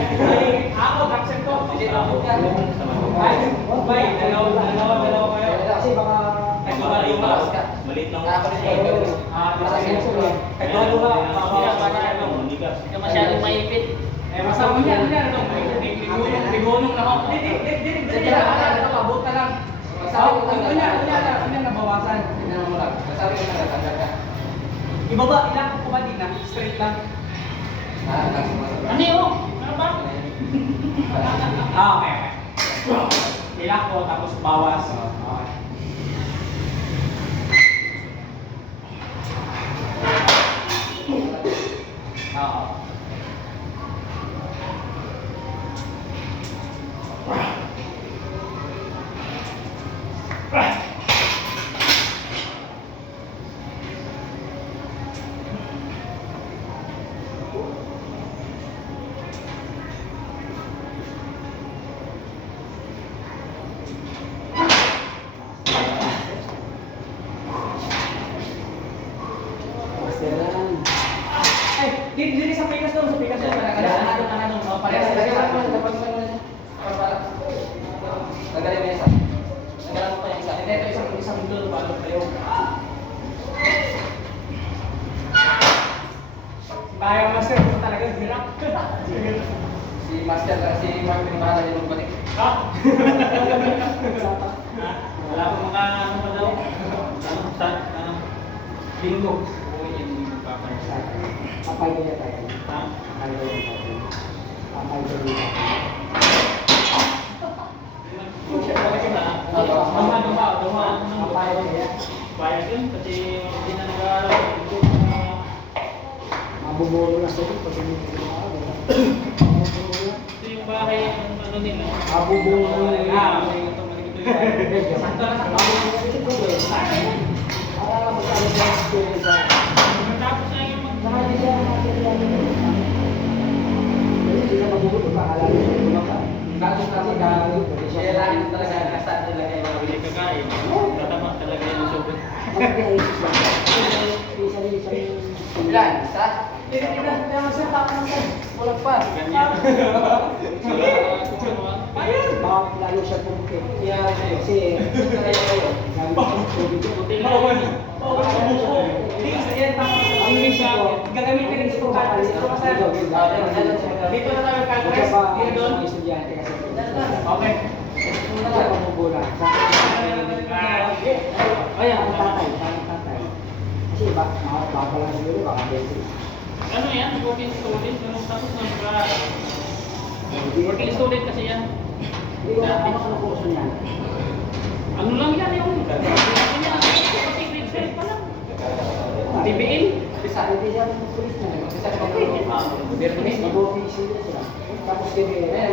Ako, absent ko. Ay, dalawa kayo. Kasi baka... Maliit lang. Hindi ka masyadong maipit. Masama niya, bigonong na ako. Hindi, abot na lang. Ano nabawasan. Ibaba, ilang kumatin na, straight lang. Ano yun? Ano ba? Okay. Ilak ko, tapos bawas. Okay. Oo. Dili sa pikas doon, Anong, parehas sila. Hindi, ito isang doon, bago tayo. Si Bayo Master, ito talaga, hirap. Si Master si Mark Pinimala yung balik. Ha? Wala akong maka ano pa daw. Linggo. Papay ko niya tayo. Ha? Papay ko niya tayo. Papay ko niya tayo. Papay ko niya. Bayad yun kasi hindi na nag-aaral. Mabubulo na sa ito pag hindi ko na Ito yung bahay ng ano nila. mabubulo na yan. Sakto na sakto. Para magkakaroon ng experience sa... Tapos na yung Saka hindi siya makakilala nyo. Hindi siya mabubulo pa. Alam niyo siya kumakain. Kasi gagawin ko. Siya lang talaga nasa nila kayo mga hindi kakain. Tatama talaga yung sobrang. Mag-iisip lang. Isa-isa. Ilan? Isa? Walang pa. Ganyan. Lalo siya pumukit. Kasi gamit ang tubig. Puti na Bawal. yun. Bawal sa buko. Hindi, isa yan. Ang isip ko, Gagamitin rin ito kasi ito kasi. Dito na tayo kalkres. Kasi pa, Dito doon. ang estudyante kasi. Okay. Hindi na mabubula. Ayan. Ang tatay. Kasi baka lang siguro, baka basic. Ano yan? Working student. Tapos na working student kasi yan. Hindi ko ano ang kurso niyan. Ano lang yan yung ano niya? Kasi grade 12 pa lang. DBL? Hindi siya ng pulis na. Birtumis? Mag-office sila. Tapos